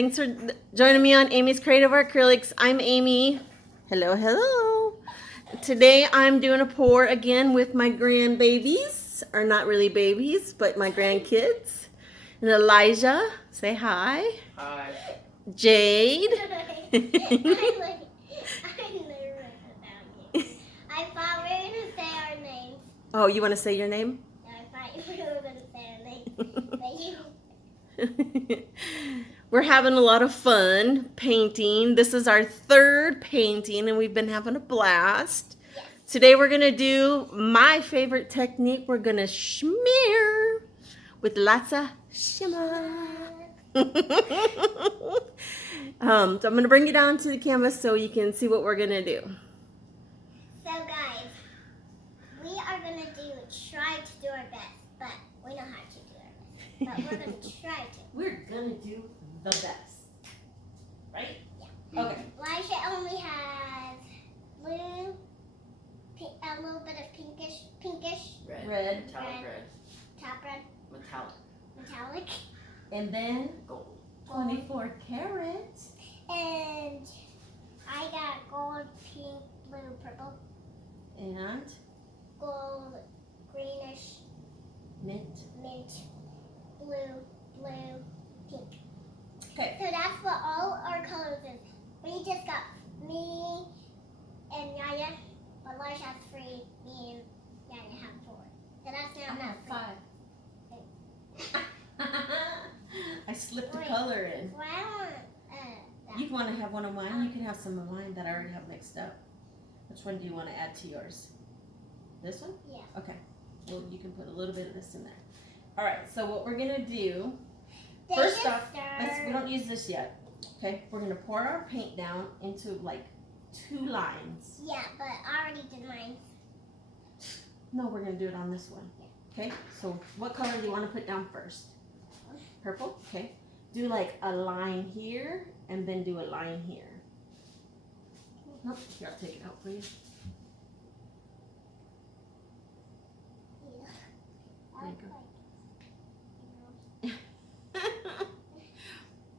Thanks for joining me on Amy's Creative Acrylics. I'm Amy. Hello, hello. Today I'm doing a pour again with my grandbabies, or not really babies, but my grandkids. And Illijah, say hi. Hi. Jade. I thought we were going to say our names. Oh, you want to say your name? No, I thought we were going to say our names. We're having a lot of fun painting. This is our third painting and we've been having a blast. Yes. Today we're going to do my favorite technique. We're going to smear with lots of shimmer. So I'm going to bring you down to the canvas so you can see what we're going to do. So guys, we are going to try to do our best, but we know how to do our best. But we're going to try to. We're going to do the best. Right? Yeah. Okay. Illijah only has blue, a little bit of pinkish, Red. Metallic red. top red, metallic. And then Gold. 24 karat. And I got gold, pink, blue, purple, And gold, greenish, mint. blue, pink. Okay. So that's what all our colors is. We just got me and Yaya, but Illijah has 3, me and Yaya have 4. So that's not enough. 5. I slipped the Wait. color in. Well, I want that. You want to have one of mine? You can have some of mine that I already have mixed up. Which one do you want to add to yours? This one? Yeah. Okay. Well, you can put a little bit of this in there. All right. So what we're gonna do? They First just off, start- we don't use this yet. Okay. We're gonna pour our paint down into like 2 lines. Yeah, but I already did mine. No, we're gonna do it on this one. Okay. So what color do you want to put down first? Purple. Okay. Do like a line here and then do a line here. Nope. Here, I'll take it out for you. Yeah. There you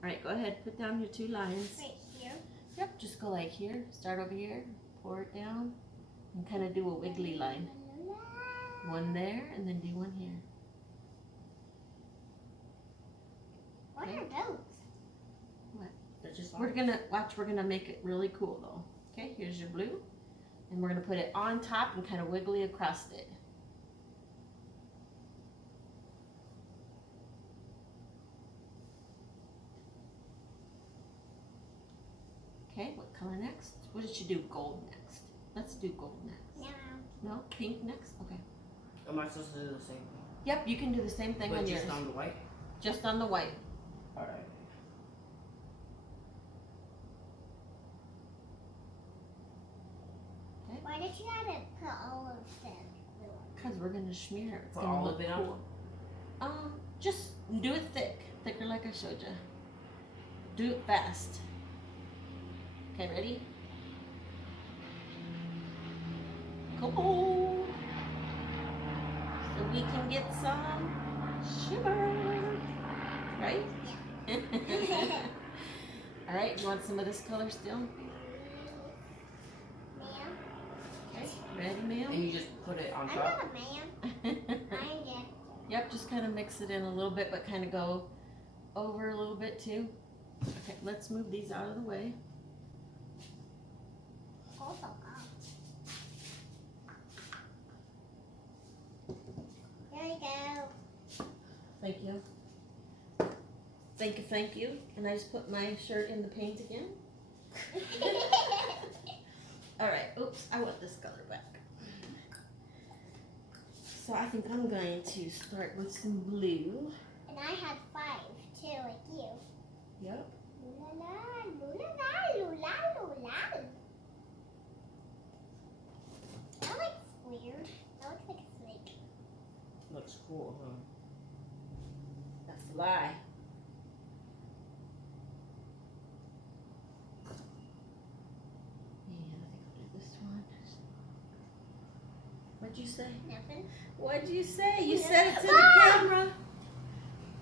All right, go ahead. Put down your 2 lines. Right here. Yep, just go like here. Start over here. Pour it down. And kind of do a wiggly line. One there, and then do one here. What Okay. are those? They're just We're gonna make it really cool though. Okay, here's your blue. And we're gonna put it on top and kind of wiggly across it. Okay, what color next? What did you do? Gold next. Let's do gold next. No. No? Pink next? Okay. Am I supposed to do the same thing? Yep, you can do the same thing But on just yours. on the white? Just on the white. Alright. Why did you have to put all of this? Because we're gonna smear it. It's Put gonna all look of it on? cool. Just do it thicker like I showed you. Do it fast. Okay, ready? Cool. So we can get some shimmer, right? All right. You want some of this color still? Ma'am? Okay. Ready, ma'am? And you just put it on I'm top? not a ma'am. I'm just. Yep, just kind of mix it in a little bit, but kind of go over a little bit too. Okay, let's move these out of the way. Also, there you go. Thank you. Thank you. And I just put my shirt in the paint again. All right, oops, I want this color back. So I think I'm going to start with some blue. And I had 5 too, like you. Yep. Lula, lula, lula, lula. That looks weird. That looks like a snake. Looks cool, huh? That's a lie. And I think I'll do this one. What'd you say? Nothing. What'd you say? You Yeah. said it to the Mom! camera.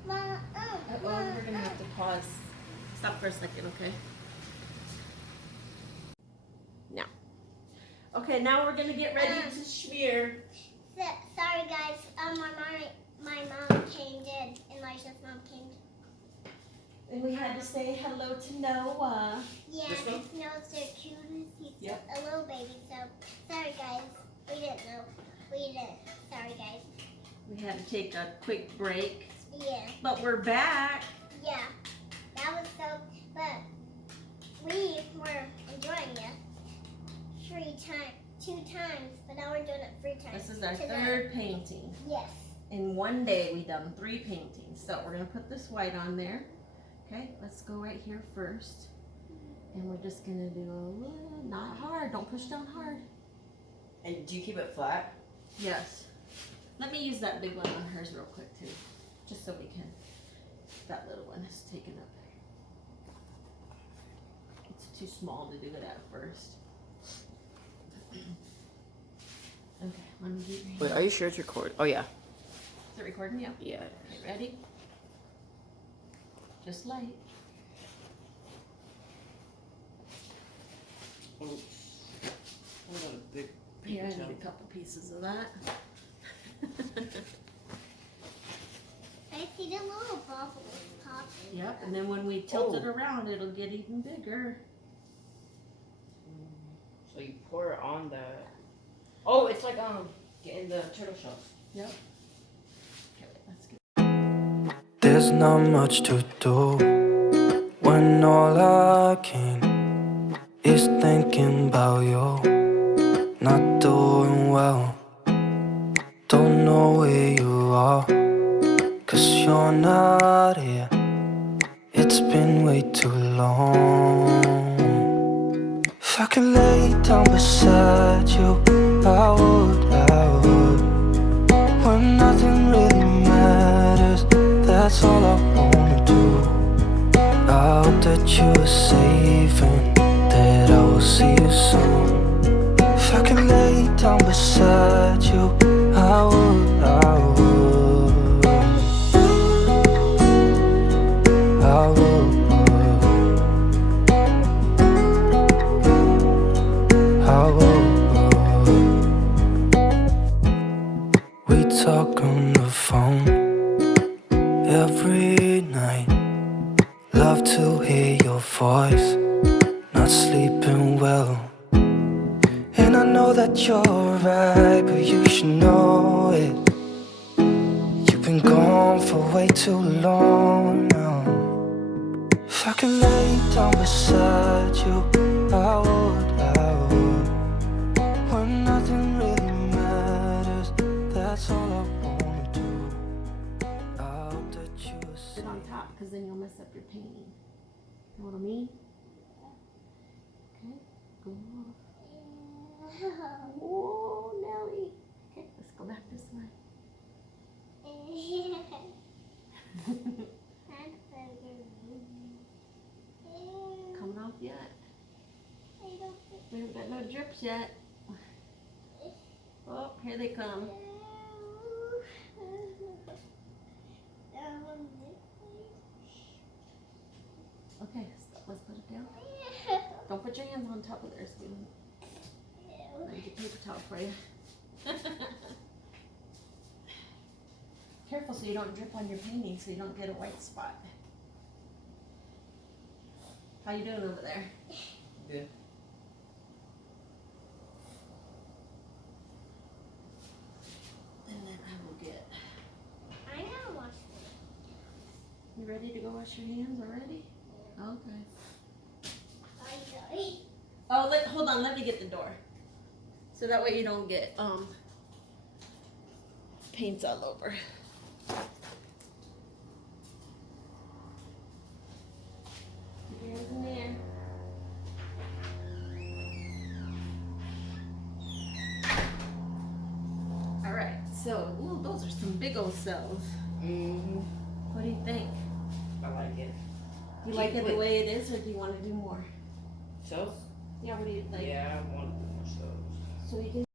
Mom, Uh-oh, we're gonna have to pause Stop for a second, okay? Now. Okay, now we're gonna get ready to smear. Sorry guys, my mom came in. Elijah's mom came in. And we had to say hello to Noah. Yeah, This one? he knows they're cute. He's Yep. a little baby, so sorry guys. We didn't know. We didn't. Sorry guys. We had to take a quick break. Yeah. But we're back. Yeah. That was so, but we were enjoying it 2 times, but now we're doing it 3 times. This is our tonight. 3rd painting. Yes. In one day we done 3 paintings. So we're gonna put this white on there. Okay, let's go right here first. And we're just gonna do a little, not hard, don't push down hard. And do you keep it flat? Yes. Let me use that big one on hers real quick too. Just so we can, that little one is taken up. It's too small to do it at first. Okay, let me get your hand. Wait, are you sure it's recording? Oh yeah. Is it recording? Yeah. Yeah. Okay, ready? Just light. Oops. Hold on, big. Here, I need a couple pieces of that. I see the little bubbles popping. Yep, and then when we tilt it around, it'll get even bigger. So you pour it on the. Oh, it's like getting the turtle shells. Yep. Okay, wait, let's get. There's not much to do when all I can is thinking about you. Not doing well, don't know where you are, 'cause you're not here. It's been way too long. If I could lay down beside you, I would. When nothing really matters, that's all I wanna do. I hope that you are safe and that I will see you soon. If I could lay down beside you, I would. We talk on the phone every night. Love to hear your voice, not sleeping well. And I know that you're right, but you should know it. You've been gone for way too long now. If I could lay down beside you, I would. When nothing really matters, that's all I wanna do. I hope that you are Sit safe. on top, because then you'll mess up your painting. You know what I mean? Okay, go off. Whoa, Nelly. Okay, let's go back this way. Coming off yet? We haven't got no drips yet. Oh, here they come. Okay, stop. Let's put it down. Don't put your hands on top of theirs. Let me get paper towel for you. Careful so you don't drip on your painting, so you don't get a white spot. How you doing over there? Good. And then I will get. I know wash You ready to go wash your hands already? Okay. it. Oh, hold on. Let me get the door. So that way you don't get paints all over. Put your hands in there. All right. So, ooh, those are some big old cells. Mm-hmm. What do you think? I like it. You like it the way it is, or do you want to do more? Shells? Yeah. What do you think? Yeah, I want more shells. So we can.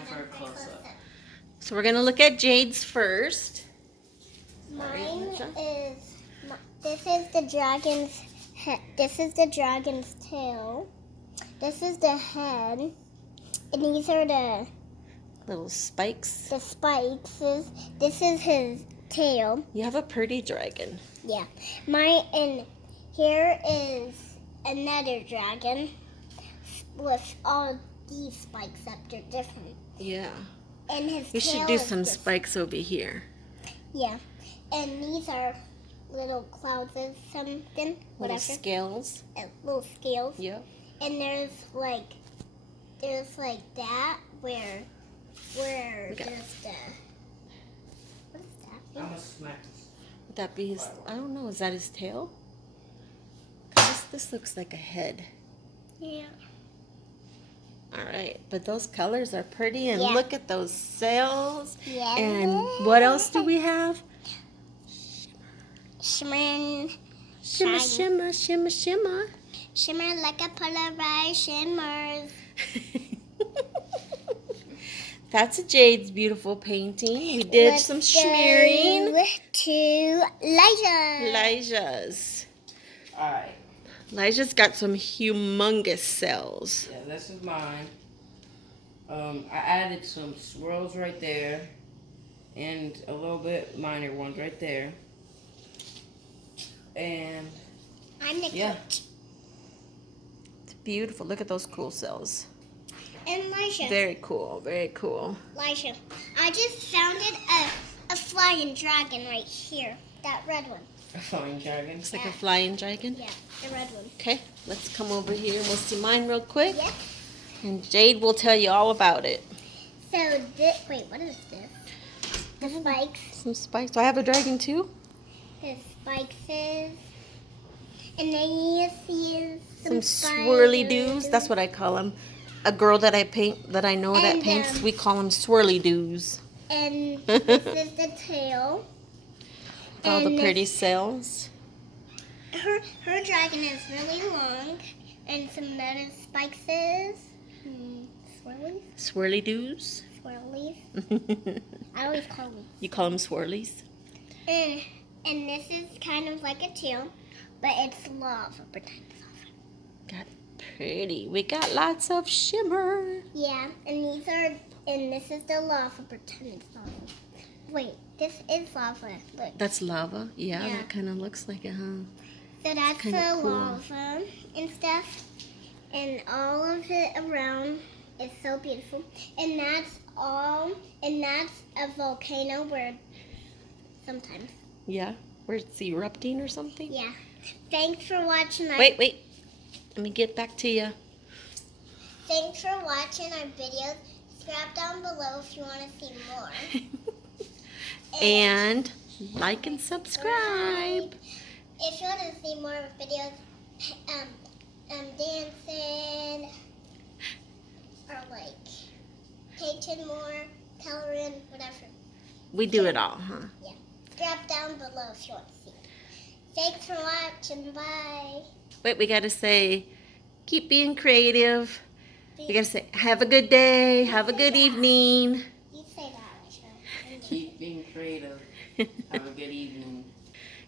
one for a close-up. So we're gonna look at Jade's first. Mine is, this is the dragon's head. This is the dragon's tail. This is the head. And these are the Little spikes. spikes. This is his tail. You have a pretty dragon. Yeah. And here is another dragon with all these spikes up. They're different. Yeah. And his You tail should do is some this. spikes over here. Yeah. And these are little clouds of something, Little whatever. scales. Little scales. Yep. And there's like that where Okay. there's the, what is that? I'm gonna smack this. Would that be his? I don't know. Is that his tail? 'Cause this looks like a head. Yeah. All right, but those colors are pretty, and Yeah. look at those sails. Yeah. And what else do we have? Shmearing. Shimmer, Shine. shimmer, shimmer, shimmer. Shimmer like a polarized shimmers. That's a Jade's beautiful painting. We did Let's some go shmearing. to Illijah. Elijah's. Alright. Elijah's got some humongous cells. Yeah, this is mine. I added some swirls right there. And a little bit minor ones right there. And I'm the yeah. coach. It's beautiful. Look at those cool cells. And Illijah. Very cool. Very cool. Illijah. I just found a flying dragon right here. That red one. A flying dragon. Looks like a flying dragon. Yeah, the red one. Okay, let's come over here and we'll see mine real quick. Yeah. And Jade will tell you all about it. So wait, what is this? The spikes. Some spikes. Do I have a dragon too? The spikes is. And then you see Some swirly doos. That's what I call them. A girl that I paint, that I know that And, paints, we call them swirly doos. And this is the tail. All the And pretty cells. Her dragon is really long, and some other spikes is swirlies. Swirly doos. Swirlies. I always call them. You call them swirlies? And this is kind of like a tail, but it's lava. Pretend it's lava. Got pretty. We got lots of shimmer. Yeah, and this is the lava. Pretend it's lava. Wait, this is lava. Look. That's lava. Yeah, Yeah. that kind of looks like it, huh? So that's kinda the cool. lava and stuff, and all of it around is so beautiful. And that's a volcano where sometimes. Yeah, where it's erupting or something. Yeah. Thanks for watching our Wait. Let me get back to you. Thanks for watching our videos. Subscribe down below if you want to see more. And like and subscribe. If you want to see more videos, dancing, or like painting more, coloring, whatever. We do it all, huh? Yeah. Subscribe down below if you want to see. Thanks for watching. Bye. Wait, we got to say, keep being creative. We got to say, have a good day. Have a good evening. You say that, Aisha. Keep being creative. Have a good evening.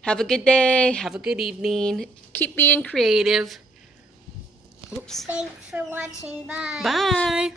Have a good day. Have a good evening. Keep being creative. Oops. Thanks for watching. Bye. Bye.